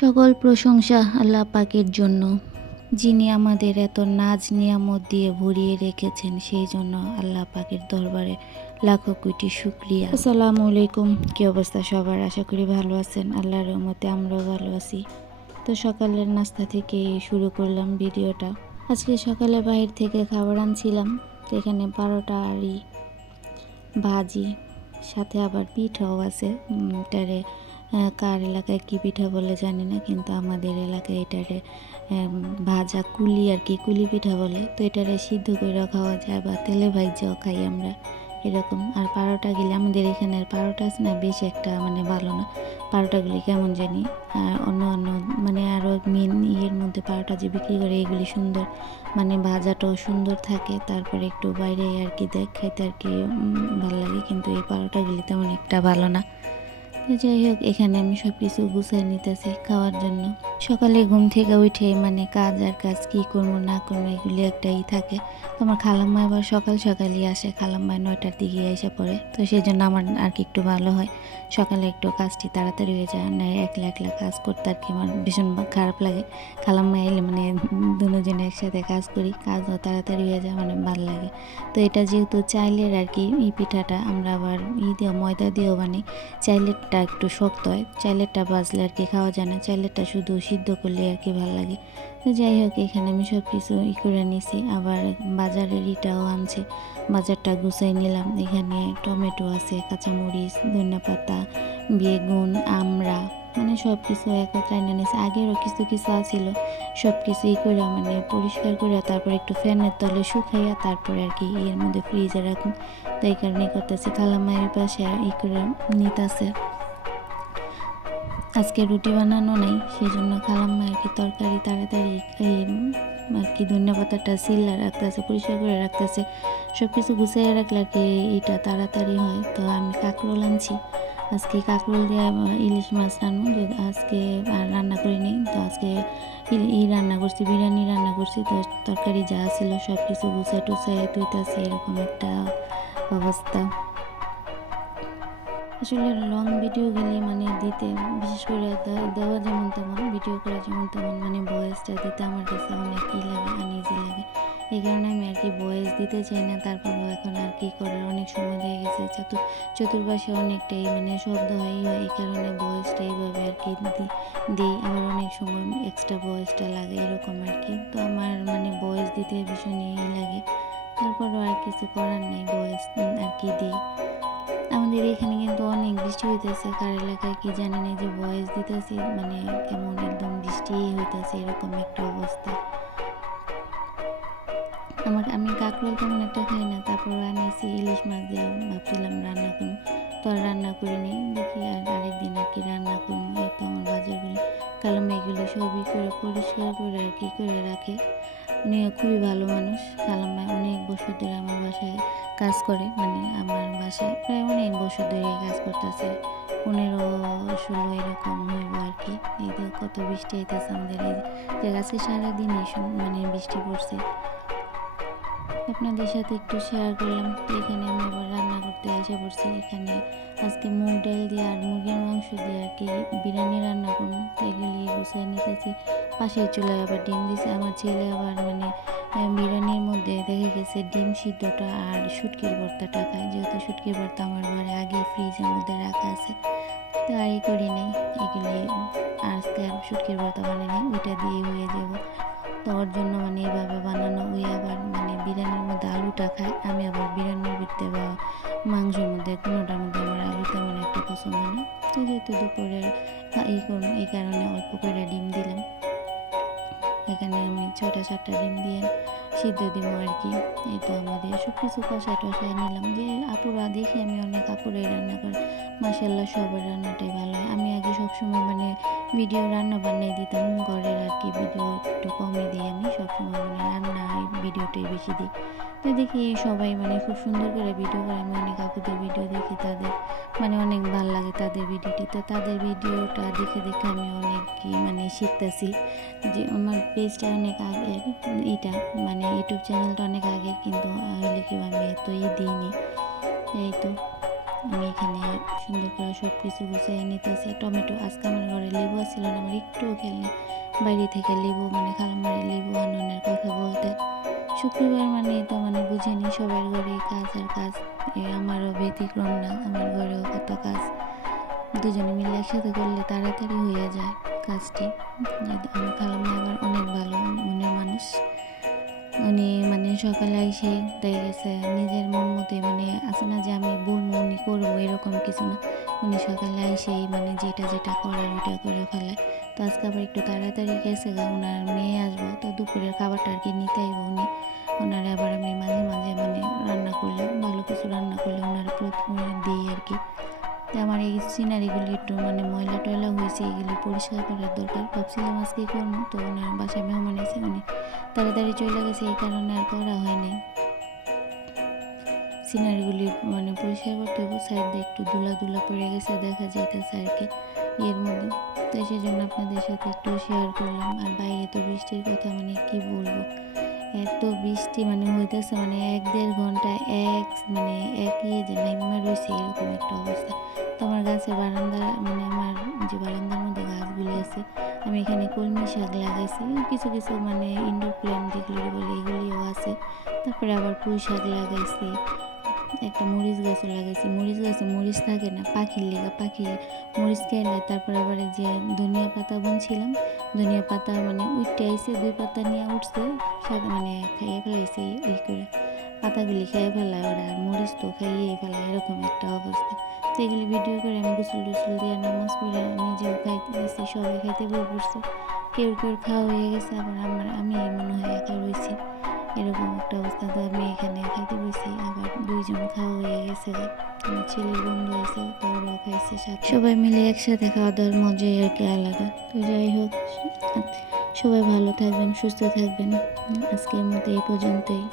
সকল প্রশংসা আল্লাহ পাকের জন্য। যিনি আমাদের এত নাজ নিয়ামত দিয়ে ভরিয়ে রেখেছেন সেই জন্য আল্লাহ পাকের দরবারে লাখো কোটি শুক্রিয়া। আসসালামু আলাইকুম। কি অবস্থা সবার? আশা করি ভালো আছেন। আল্লাহর রহমতে আমরাও ভালো আছি। তো সকালের নাস্তা থেকে শুরু করলাম ভিডিওটা। আজকে সকালে বাইরে থেকে খাবার আনছিলাম। তো এখানে বারোটা আড়ি ভাজি সাথে আবার পিঠাও আছে। আহ, কার এলাকায় কি পিঠা বলে জানি না, কিন্তু আমাদের এলাকায় এটারে ভাজা কুলি আর কি, কুলি পিঠা বলে। তো এটারে সিদ্ধ করে খাওয়া যায় বা তেলে ভাইজাও খাই আমরা, এরকম। আর পারোটা গেলে আমাদের এখানের পারোটা আছে না, বেশি একটা মানে ভালো না। পারোটাগুলি কেমন জানি? আর অন্য অন্য মানে আরও মেন ইয়ের মধ্যে পারোটা যে বিক্রি করে, এগুলি সুন্দর। মানে ভাজাটাও সুন্দর থাকে, তারপরে একটু বাইরে আর কি দেখ, খাইতে আর কি ভালো লাগে, কিন্তু এই পারোটাগুলি তেমন একটা ভালো না। যাই হোক, এখানে আমি সব কিছু গুছিয়ে নিতেছি খাওয়ার জন্য। সকালে ঘুম থেকে উঠে মানে কাজ আর কাজ কি করব, না করব, এগুলি একটাই থাকে। তো আমার খালাম্মা আবার সকাল সকালই আসে, খালাম্মা নয়টার দিকে এসে পড়ে। তো সেই জন্য আমার আর কি একটু ভালো হয়। সকালে একটু কাজটি তাড়াতাড়ি হয়ে যায়, না একলা একলা কাজ করতে আর কি আমার ভীষণ খারাপ লাগে। খালাম্মা এলে মানে দুজনে একসাথে কাজ করি, কাজও তাড়াতাড়ি হয়ে যায় মানে ভালো লাগে। তো এটা যেহেতু চাইলের আর কি এই পিঠাটা, আমরা আবার ই দিয়ে ময়দা দিয়েও বানাই। চাইলেরটা একটু শক্ত হয়। চাইলেরটা বাজলে আর কি খাওয়া যায় না। চাইলেরটা শুধু সিদ্ধ করলে আর কি ভালো লাগে। তো যাই হোক, এখানে আমি সব কিছু ই করে নিছি। আবার বাজারের ইটাও আনছে। বাজারটা গুছাই নিলাম। এখানে টমেটো আছে, কাঁচামরিচ, ধনিয়া পাতা, বেগুন, আমড়া মানে সব কিছু একত্রে এনে নিয়েছে আগেরও কিছু কিছু আছিল। সব কিছু ই করে মানে পরিষ্কার করে তারপর একটু ফ্যানের তলে শুকাইয়া তারপরে আর কি এর মধ্যে ফ্রিজে রাখুন। তো এই কারণে করতেছে। খালামায়ের পাশে আর ই করে নিতেছে। আজকে রুটি বানানো নাই সেই জন্য খালাম্মা আর কি তরকারি তাড়াতাড়ি, এই আর কি ধনিয়া পাতাটা সিল্লা রাখতেছে, পরিষ্কার করে রাখতেছে সব কিছু গুছিয়ে রাখলে আর কি এটা তাড়াতাড়ি হয়। তো আমি কাঁকরোল আনছি, আজকে কাঁকরোল দিয়ে ইলিশ মাছ রান্না আজকে আর রান্না করিনি, তো আজকে ই- রান্না করছি, বিরিয়ানি রান্না করছি, তো তরকারি যা ছিল সব কিছু গুছিয়ে টুছিয়ে তুইতেছে এরকম একটা অবস্থা। আসলে লং ভিডিও গেলে মানে দিতে, বিশেষ করে দেওয়া যেমন তেমন ভিডিও করা যেমন তেমন মানে ভয়েসটা দিতে আমার কাছে অনেক ই লাগে আনইজি লাগে। এই কারণে আমি আর কি ভয়েস দিতে চাই না, তারপরেও এখন আর কি করার অনেক সময় হয়ে গেছে চতুর চতুর্পাশে অনেকটাই মানে শব্দ হয় হয়, এই কারণে ভয়েসটা এইভাবে আর কি দিই, আবার অনেক সময় এক্সট্রা ভয়েসটা লাগে এরকম আর কি। তো আমার মানে ভয়েস দিতে ভীষণ ই লাগে, তারপরেও আর কিছু করার নেই ভয়েস আর কি দিই। আমাদের এখানে কিন্তু অনেক বৃষ্টি হইতেছে। কার এলাকায় কি জানি না যে ভয়েস দিতেছি মানে কেমন একদম বৃষ্টি হইতেছে, এরকম একটা অবস্থা। আমার, আমি কাঁকরোল তেমন একটা খাই না তারপর আনিয়েছি ইলিশ মাছ দিয়ে ভাবছিলাম রান্না করুন তো রান্না করিনি দেখি আর আরেকদিন আর কি রান্না করুন এই তো আমার বাজারগুলি কালাম এগুলি সবই করে পরিষ্কার করে আর কি করে রাখে। উনি খুবই ভালো মানুষ কালাম্মা অনেক বছর ধরে আমার বাসায় কাজ করে। মানে আমার বাসায় প্রায় অনেক বছর ধরে কাজ করতেছে। পনেরো ষোলো এরকম হইব আর কি। এই যে কত বৃষ্টি হইতেছে আমাদের এই যে আজকে সারাদিনই মানে বৃষ্টি পড়ছে। আপনাদের সাথে একটু শেয়ার করলাম এখানে আমি আবার রান্না করতে এসে পড়ছি। এখানে আজকে মুগ ডাল দিয়ে আর মুরগির মাংস দিয়ে আর কি বিরিয়ানি রান্না করুন তো এগুলি গুছিয়ে নিতেছি। পাশের চুলায় আবার ডিম দিছে। আমার ছেলে আবার মানে বিরিয়ানির মধ্যে দেখা গেছে ডিম সিদ্ধটা আর শুটকির ভর্তাটা খায় যেহেতু শুটকির ভর্তা আমার ঘরে আগে ফ্রিজের মধ্যে রাখা আছে তো আর ই করি নাই। এগুলি আজকে শুটকির ভর্তা বানাই নাই, ওইটা দিয়ে হয়ে যাব। তো ওর জন্য মানে এইভাবে বানানো, ওই আবার মানে বিরিয়ানির মধ্যে আলুটা খায়। আমি আবার বিরিয়ানির ভিতরে বা মাংসের মধ্যে কোনোটার মধ্যে আমার আলু তেমন একটা পছন্দ না। তো যেহেতু দুপুরের, এই কারণে অল্প করে ডিম দিলাম। এখানে আমি ছটা সাতটা ডিম দিয়ে সিদ্ধ দিব আর কি। এই তো আমাদের সব কিছু কষায় টষায় নিলাম। যে আপুরা দেখি আমি অনেক আপুরাই রান্না করে। মাসাল্লাহ সবার রান্নাটাই ভালো হয়। আমি আগে সবসময় মানে ভিডিও রান্না বান্নাই দিতাম, ঘরের আর কি ভিডিও একটু কমই দিই আমি। সবসময় মানে রান্না ভিডিওটাই বেশি দিই। তো দেখি সবাই মানে খুব সুন্দর করে ভিডিও করে। আমি অনেক আপুদের ভিডিও দেখি, তাদের মানে অনেক তাদের ভিডিওটি তো তাদের ভিডিওটা দেখে দেখে আমি অনেক কি মানে শিখতেছি যে আমার পেজটা অনেক আগের এটা মানে ইউটিউব চ্যানেলটা অনেক আগের কিন্তু হলে কি আমি এত ই দিইনি। এই তো, আমি এখানে সুন্দর করে সব কিছু গুছিয়ে নিতেছি। টমেটো, আজকে আমার ঘরে লেবু ছিল না, আমার একটুও খেলনি বাইরে থেকে লেবু মানে খালামারি লেবু আননের কথা বলতে। শুক্রবার মানে তো মানে বুঝিনি সবার ঘরে কাজ। আর কাজ আমারও ব্যতিক্রম না, আমার ঘরেও কত কাজ। দুজনে মিলে একসাথে করলে তাড়াতাড়ি হয়ে যায় কাজটি। আমার খালাম্মা আবার অনেক ভালো মনের মানুষ। উনি মানে সকালে এসে দেখা গেছে, নিজের মন মতে মানে আছে না যে আমি বলব উনি করব, এরকম কিছু না। উনি সকালে এসেই মানে যেটা যেটা করার ওইটা করে ফেলে। তো আজকে আবার একটু তাড়াতাড়ি গেছে গা ওনার মেয়ে আসব, তো দুপুরের খাবারটা আর কি নিতে আইবো উনি। ওনারে আবার আমি মাঝে মাঝে মানে রান্না করলে ভালো কিছু রান্না করলে ওনার দিই আর কি। তো আমার এই সিনারিগুলি একটু মানে ময়লা টয়লা হয়েছে, এগুলি পরিষ্কার করার দরকার। ভাবছিলাম আজকে করব, তো ওনার বাসায় মেহমান এসে উনি তাড়াতাড়ি চলে গেছে, এই কারণে আর করা হয়নি। সিনারিগুলি মানে পরিষ্কার করতে হবে সাইড একটু ধুলা ধুলা পড়ে গেছে, দেখা যাইতেছে আর কি এর মধ্যে। তাই সেই জন্য আপনাদের সাথে একটু শেয়ার করলাম, আর বাইরে তো বৃষ্টির কথা মানে কি বলব? এত বৃষ্টি মানে হইতেছে মানে এক দেড় ঘণ্টা, এক মানে এক ইয়ে যে নাইমা রয়েছে এরকম একটা অবস্থা। তো আমার গাছের বারান্দা মানে আমার যে বারান্দার মধ্যে গাছগুলি আছে, আমি এখানে কলমি শাক লাগাইছি। কিছু কিছু মানে ইনডোর প্ল্যান্ট যেগুলি বলে এগুলিও আছে। তারপরে আবার পুঁই শাক লাগাইছি। একটা মরিচ গাছও লাগাইছি। মরিচ গাছে মরিচ থাকে না, পাখির লেগা, পাখি মরিচ খেলে তারপরে আবার যে ধনিয়া পাতা বুনছিলাম, ধনিয়া পাতা মানে উঠতে আইসে দুই পাতা নিয়ে উঠছে, শাক মানে খাইয়ে ফেলাইছে ওই করে পাতাগুলি খেয়ে ফেলায় ওরা, আর মরিচ তো খাইয়ে ফেলায় এরকম একটা অবস্থা। তো এগুলি ভিডিও করে আমি গোসল টুসল দিয়ে নামাজ পড়ে নিজেও খাইতে গেছি, সবাই খাইতে বই পড়ছে। কেউ কেউ খাওয়া হয়ে গেছে, আবার আমার, আমি মনে হয় একা রয়েছি। এরকম একটা অবস্থা, তো আমি এখানে খাইতে বসি আবার দুইজন খাওয়া হয়ে গেছে আমার ছেলের বন্ধু আছে, তো ওরাও খাইছে সবাই মিলে একসাথে খাওয়া দাওয়ার মজাই আর কি আলাদা। তো যাই হোক, সবাই ভালো থাকবেন, সুস্থ থাকবেন। আজকের মতো এই পর্যন্তই।